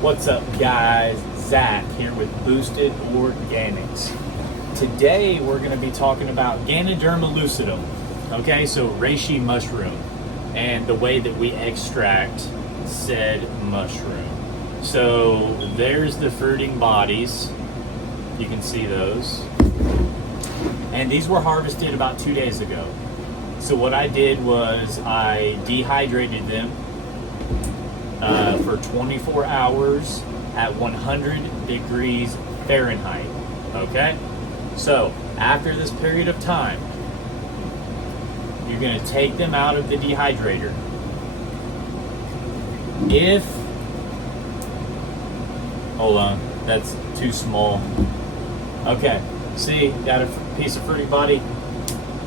What's up, guys? Zach here with Boosted Organics. Today we're going to be talking about Ganoderma lucidum. Okay, so reishi mushroom and the way that we extract said mushroom. So there's the fruiting bodies. You can see those. And these were harvested about 2 days ago. So what I did was I dehydrated them for 24 hours at 100 degrees Fahrenheit. Okay? So after this period of time, you're going to take them out of the dehydrator. Hold on, that's too small. Okay, see, got a piece of fruiting body.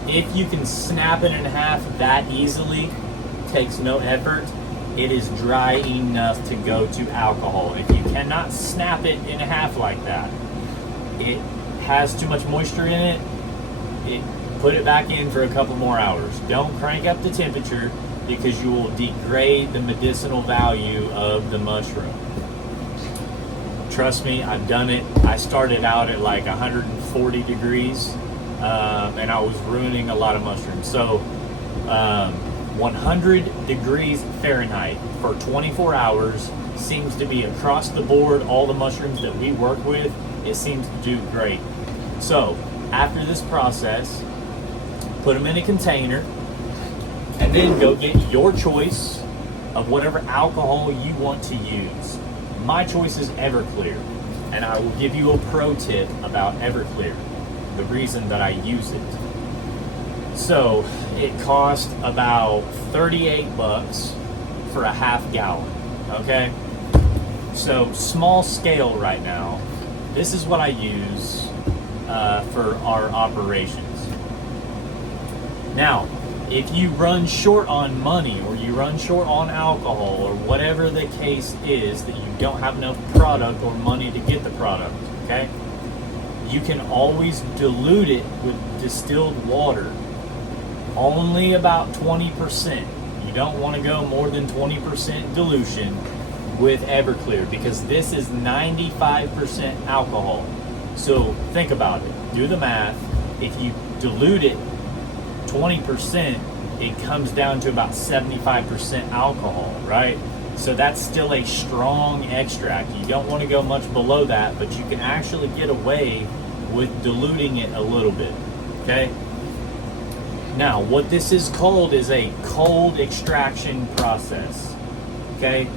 If you can snap it in half that easily, takes no effort, it is dry enough to go to alcohol. If you cannot snap it in half like that, it has too much moisture in it, put it back in for a couple more hours. Don't crank up the temperature because you will degrade the medicinal value of the mushroom. Trust me, I've done it. I started out at like 140 degrees and I was ruining a lot of mushrooms. So 100 degrees Fahrenheit for 24 hours seems to be across the board. All the mushrooms that we work with, it seems to do great. So after this process, put them in a container and then go get your choice of whatever alcohol you want to use. My choice is Everclear, and I will give you a pro tip about Everclear, the reason that I use it. So it cost about 38 bucks for a half gallon, okay? So small scale right now, this is what I use for our operations. Now, if you run short on money or you run short on alcohol or whatever the case is, that you don't have enough product or money to get the product, okay? You can always dilute it with distilled water. Only about 20%. You don't want to go more than 20% dilution with Everclear because this is 95% alcohol. So think about it. Do the math. If you dilute it 20%, it comes down to about 75% alcohol, right? So that's still a strong extract. You don't want to go much below that, but you can actually get away with diluting it a little bit, okay? Now, what this is called is a cold extraction process, okay?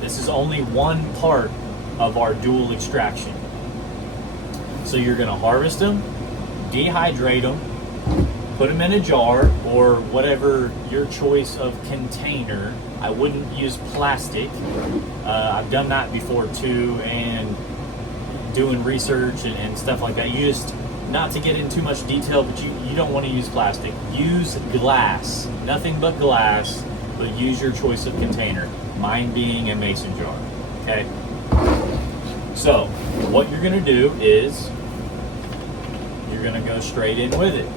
This is only one part of our dual extraction. So you're gonna harvest them, dehydrate them, put them in a jar or whatever your choice of container. I wouldn't use plastic. I've done that before too, and doing research and stuff like that. You just, not to get into too much detail, but you don't want to use plastic. Use glass, nothing but glass, but use your choice of container. Mine being a mason jar, okay? So what you're gonna do is you're gonna go straight in with it.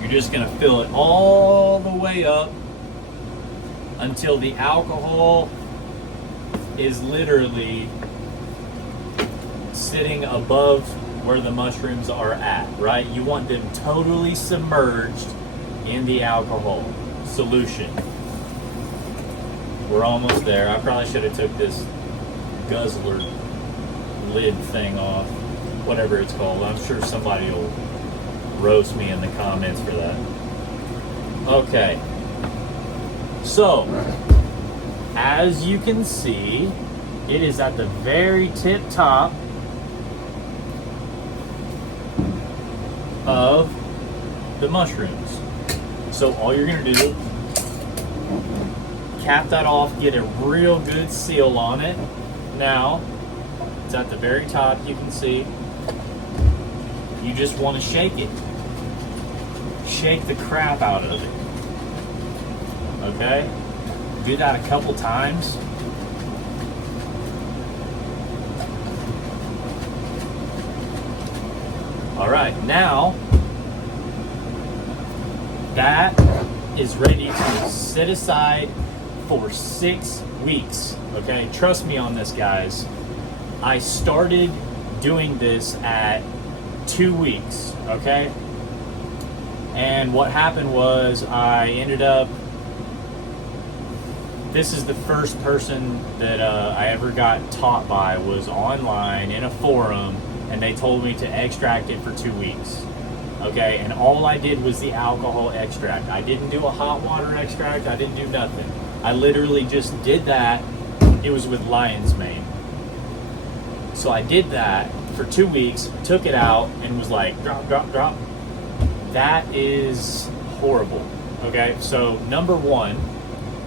You're just going to fill it all the way up until the alcohol is literally sitting above where the mushrooms are at, right? You want them totally submerged in the alcohol solution. We're almost there. I probably should have took this guzzler lid thing off. Whatever it's called. I'm sure somebody will roast me in the comments for that. Okay. So, as you can see, it is at the very tip top of the mushrooms. So all you're going to do, cap that off, get a real good seal on it. Now, it's at the very top, you can see. You just want to shake it. Shake the crap out of it. Okay? Do that a couple times. All right, now that is ready to sit aside for 6 weeks. Okay, trust me on this, guys. I started doing this at 2 weeks. Okay, and what happened was I ended up. This is the first person that I ever got taught by, was online in a forum, and they told me to extract it for 2 weeks. Okay, and all I did was the alcohol extract. I didn't do a hot water extract. I didn't do nothing. I literally just did that. It was with lion's mane. So I did that for 2 weeks, took it out, and was like, drop, drop, drop. That is horrible. Okay, so number one,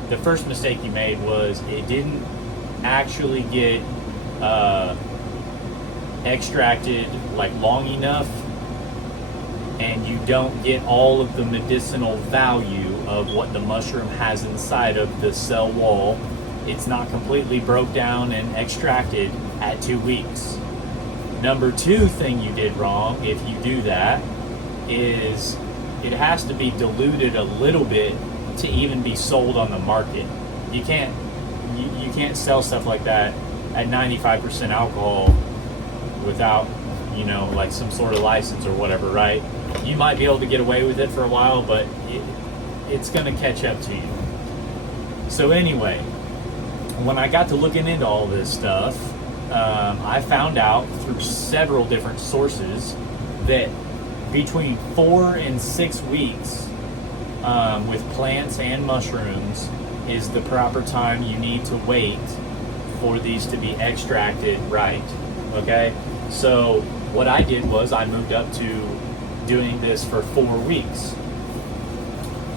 the first mistake you made was it didn't actually get extracted like long enough, and you don't get all of the medicinal value of what the mushroom has inside of the cell wall. It's not completely broke down and extracted at 2 weeks. Number two thing you did wrong, if you do that, is it has to be diluted a little bit to even be sold on the market. You can't sell stuff like that at 95% alcohol without, like some sort of license or whatever, right? You might be able to get away with it for a while, but it's going to catch up to you. So anyway, when I got to looking into all this stuff, I found out through several different sources that between 4 and 6 weeks with plants and mushrooms is the proper time you need to wait for these to be extracted right. Okay, so what I did was I moved up to doing this for 4 weeks,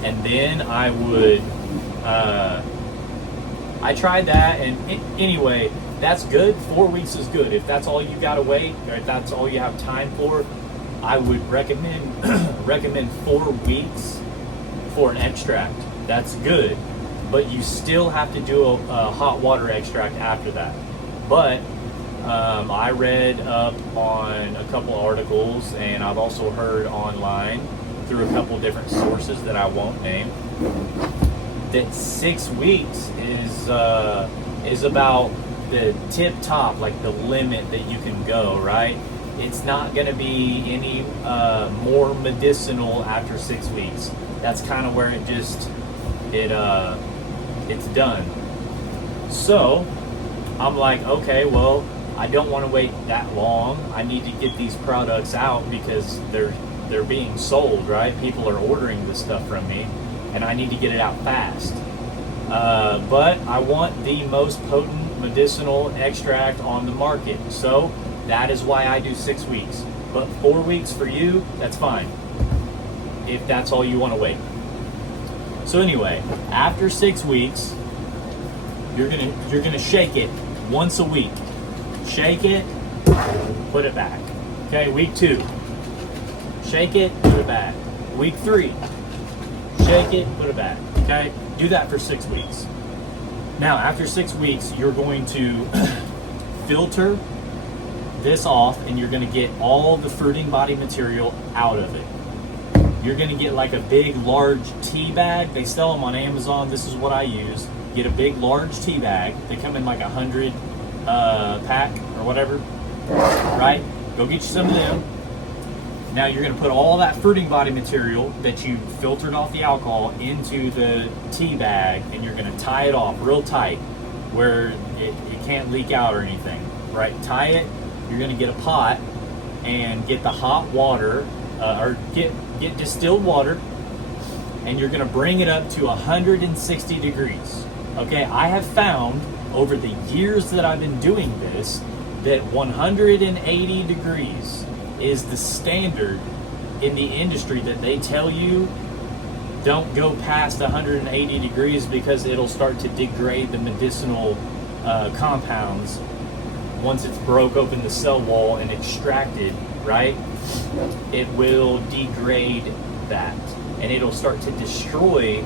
and then I would I tried that, and anyway, that's good. 4 weeks is good. If that's all you gotta wait, or if that's all you have time for, I would recommend 4 weeks for an extract. That's good, but you still have to do a hot water extract after that. But I read up on a couple articles, and I've also heard online through a couple different sources that I won't name, that 6 weeks is about the tip top, like the limit that you can go, right? It's not going to be any more medicinal after 6 weeks. That's kind of where it's done. So I'm like, okay, well, I don't want to wait that long. I need to get these products out because they're being sold, right? People are ordering this stuff from me, and I need to get it out fast. But I want the most potent medicinal extract on the market. So that is why I do 6 weeks. But 4 weeks for you, that's fine, if that's all you want to wait. So anyway, after 6 weeks, you're gonna shake it once a week. Shake it, put it back. Okay, week 2. Shake it, put it back. Week 3. Shake it, put it back. Okay, do that for 6 weeks. Now, after 6 weeks, you're going to filter this off, and you're going to get all the fruiting body material out of it. You're going to get like a big, large tea bag. They sell them on Amazon. This is what I use. Get a big, large tea bag. They come in like 100 pack or whatever, right? Go get you some of them. Now you're going to put all that fruiting body material that you filtered off the alcohol into the tea bag, and you're going to tie it off real tight where it can't leak out or anything, right? Tie it. You're going to get a pot and get the hot water, or get distilled water, and you're going to bring it up to 160 degrees. Okay, I have found over the years that I've been doing this that 180 degrees is the standard in the industry, that they tell you don't go past 180 degrees because it'll start to degrade the medicinal compounds once it's broke open the cell wall and extracted, right? It will degrade that, and it'll start to destroy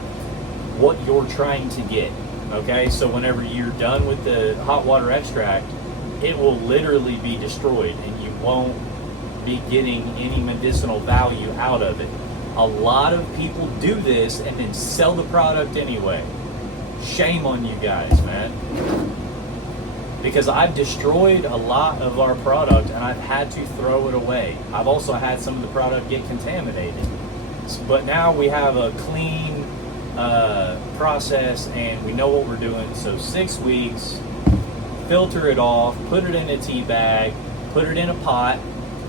what you're trying to get. Okay, so whenever you're done with the hot water extract, it will literally be destroyed, and you won't be getting any medicinal value out of it. A lot of people do this and then sell the product anyway. shame on you guys, man. Because I've destroyed a lot of our product and I've had to throw it away. I've also had some of the product get contaminated. But now we have a clean process and we know what we're doing. So 6 weeks, filter it off, put it in a tea bag, put it in a pot.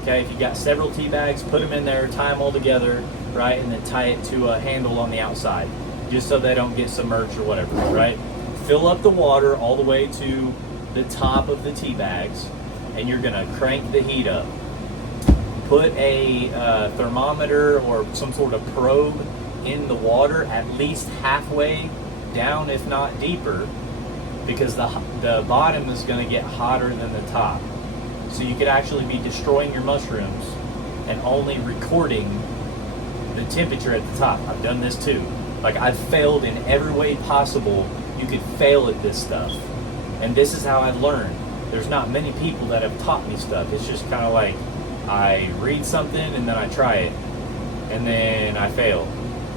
Okay, if you got several tea bags, put them in there, tie them all together, right? And then tie it to a handle on the outside, just so they don't get submerged or whatever, right? Fill up the water all the way to the top of the tea bags, and you're gonna crank the heat up. Put a thermometer or some sort of probe in the water at least halfway down, if not deeper, because the bottom is gonna get hotter than the top. So you could actually be destroying your mushrooms and only recording the temperature at the top. I've done this too. Like, I've failed in every way possible you could fail at this stuff. And this is how I've learned. There's not many people that have taught me stuff. It's just kind of like, I read something and then I try it. And then I fail.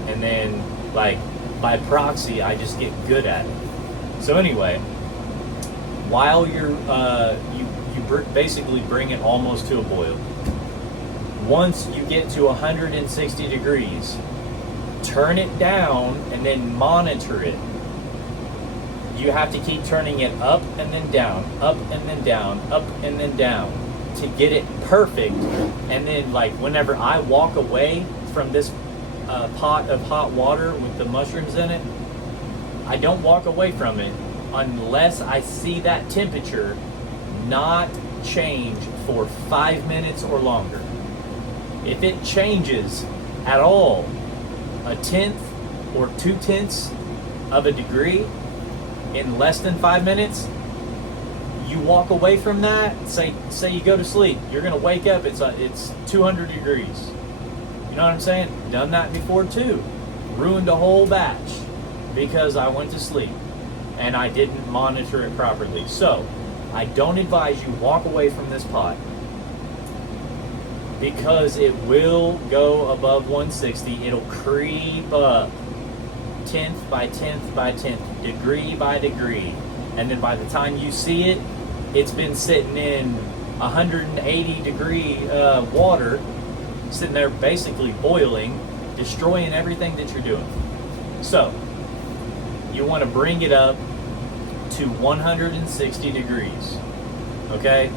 And then, like, by proxy, I just get good at it. So anyway, while you're, you basically bring it almost to a boil. Once you get to 160 degrees, turn it down and then monitor it. You have to keep turning it up and then down, up and then down, up and then down to get it perfect. And then, like, whenever I walk away from this pot of hot water with the mushrooms in it, I don't walk away from it unless I see that temperature not change for 5 minutes or longer. If it changes at all, a tenth or 2/10 of a degree in less than 5 minutes, you walk away from that. Say you go to sleep, you're gonna wake up, it's 200 degrees. You know what I'm saying? Done that before too. Ruined a whole batch because I went to sleep and I didn't monitor it properly. So I don't advise you walk away from this pot, because it will go above 160. It'll creep up tenth by tenth by tenth, degree by degree. And then by the time you see it, it's been sitting in 180 degree water, sitting there basically boiling, destroying everything that you're doing. So you want to bring it up to 160 degrees, okay?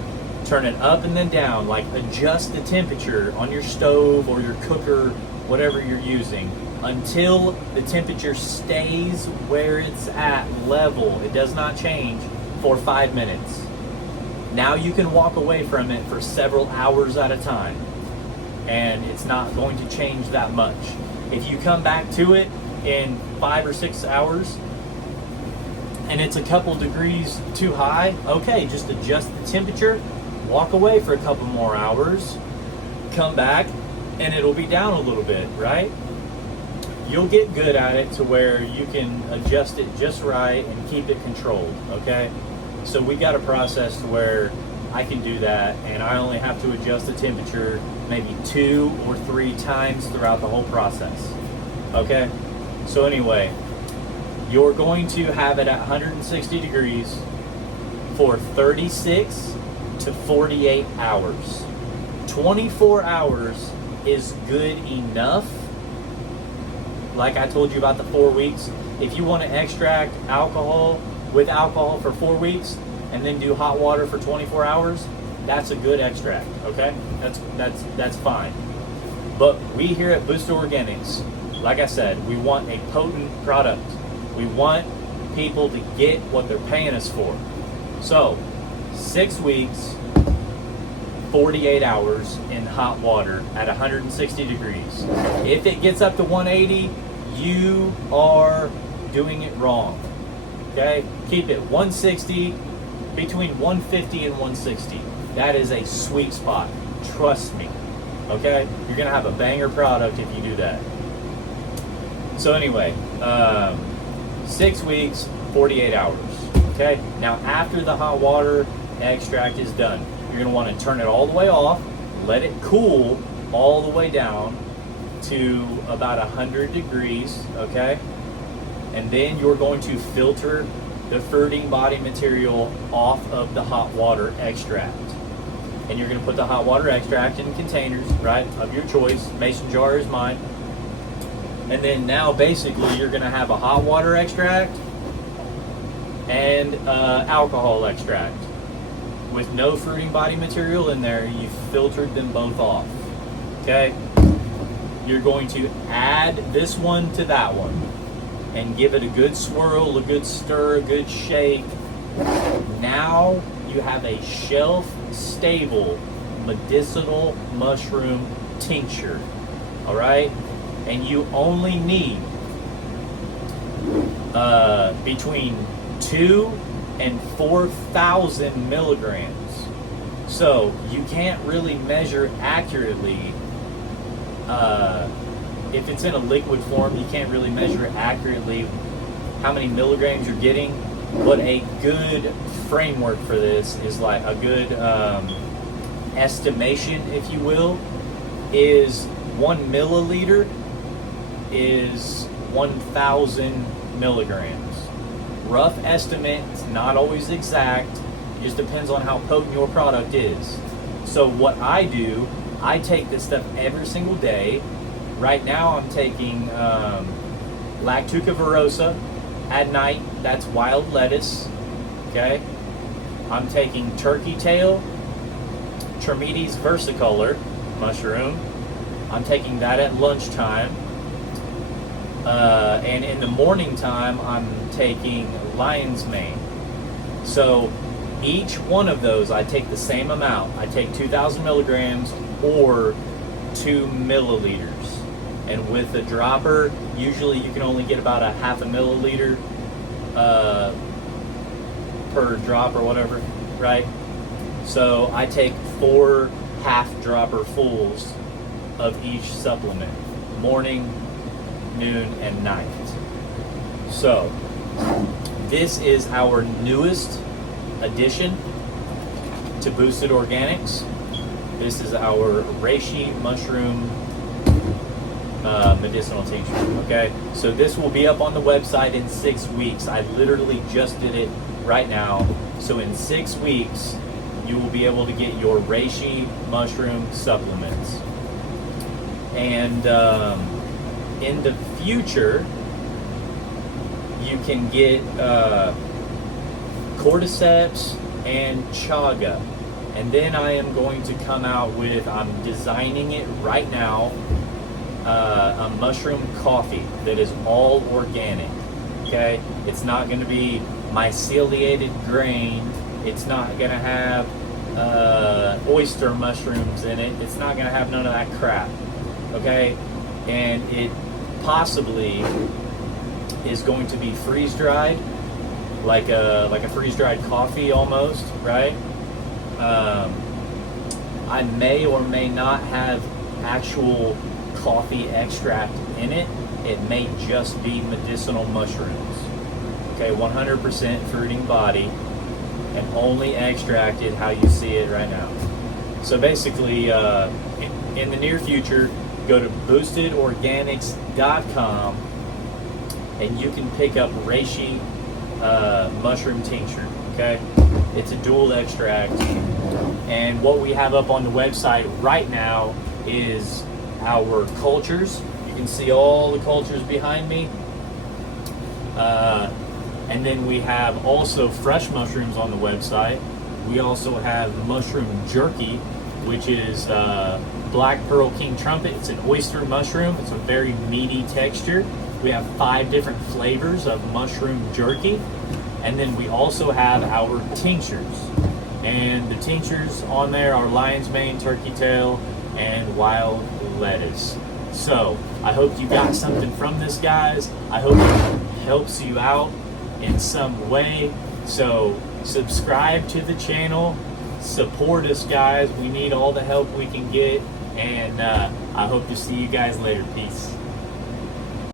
Turn it up and then down, like adjust the temperature on your stove or your cooker, whatever you're using, until the temperature stays where it's at, level. It does not change for 5 minutes. Now you can walk away from it for several hours at a time, and it's not going to change that much. If you come back to it in 5 or 6 hours, and it's a couple degrees too high, okay, just adjust the temperature, walk away for a couple more hours, come back, and it'll be down a little bit, right? You'll get good at it to where you can adjust it just right and keep it controlled, okay? So we got a process to where I can do that, and I only have to adjust the temperature maybe 2 or 3 times throughout the whole process, okay? So anyway, you're going to have it at 160 degrees for 36 to 48 hours. 24 hours is good enough. Like I told you about the 4 weeks. If you want to extract alcohol with alcohol for 4 weeks and then do hot water for 24 hours, that's a good extract, okay? That's fine. But we here at Booster Organics, like I said, we want a potent product. We want people to get what they're paying us for. So, 6 weeks, 48 hours in hot water at 160 degrees. If it gets up to 180, you are doing it wrong. Okay? Keep it 160, between 150 and 160. That is a sweet spot. Trust me. Okay? You're going to have a banger product if you do that. So anyway, 6 weeks, 48 hours. Okay? Now after the hot water extract is done, you're going to want to turn it all the way off, let it cool all the way down to about 100 degrees, okay? And then you're going to filter the fruiting body material off of the hot water extract. And you're going to put the hot water extract in containers, right, of your choice. Mason jar is mine. And then now basically you're going to have a hot water extract and alcohol extract. With no fruiting body material in there, you filtered them both off. Okay? You're going to add this one to that one and give it a good swirl, a good stir, a good shake. Now you have a shelf-stable medicinal mushroom tincture. All right? And you only need between 2 and 4,000 milligrams. So you can't really measure accurately. If it's in a liquid form, you can't really measure accurately how many milligrams you're getting. But a good framework for this is like a good estimation, if you will, is 1 milliliter is 1,000 milligrams. Rough estimate, it's not always exact, it just depends on how potent your product is. So what I do, I take this stuff every single day. Right now I'm taking Lactuca virosa. At night, that's wild lettuce. Okay? I'm taking turkey tail, Termetes versicolor mushroom. I'm taking that at lunchtime. And in the morning time, I'm taking lion's mane. So each one of those, I take the same amount. I take 2,000 milligrams or 2 milliliters. And with a dropper, usually you can only get about a half a milliliter per drop or whatever, right? So I take 4 half dropper fulls of each supplement, morning, noon, and night. So this is our newest addition to Boosted Organics. This is our reishi mushroom medicinal tincture. Okay, so this will be up on the website in 6 weeks. I literally just did it right now. So in 6 weeks, you will be able to get your reishi mushroom supplements. And in the future, you can get cordyceps and chaga. And then I am going to come out with, I'm designing it right now, a mushroom coffee that is all organic. Okay? It's not going to be myceliated grain. It's not going to have oyster mushrooms in it. It's not going to have none of that crap. Okay? And it possibly is going to be freeze-dried, like a freeze-dried coffee almost, right? I may or may not have actual coffee extract in it. It may just be medicinal mushrooms. Okay, 100% fruiting body and only extracted how you see it right now. So basically, in the near future, go to boostedorganics.com and you can pick up reishi mushroom tincture. Okay, it's a dual extract, and what we have up on the website right now is our cultures. You can see all the cultures behind me, and then we have also fresh mushrooms on the website. We also have mushroom jerky, which is Black Pearl King Trumpet. It's an oyster mushroom. It's a very meaty texture. We have 5 different flavors of mushroom jerky. And then we also have our tinctures. And the tinctures on there are lion's mane, turkey tail, and wild lettuce. So I hope you got something from this, guys. I hope it helps you out in some way. So subscribe to the channel. Support us, guys. We need all the help we can get. And I hope to see you guys later. Peace.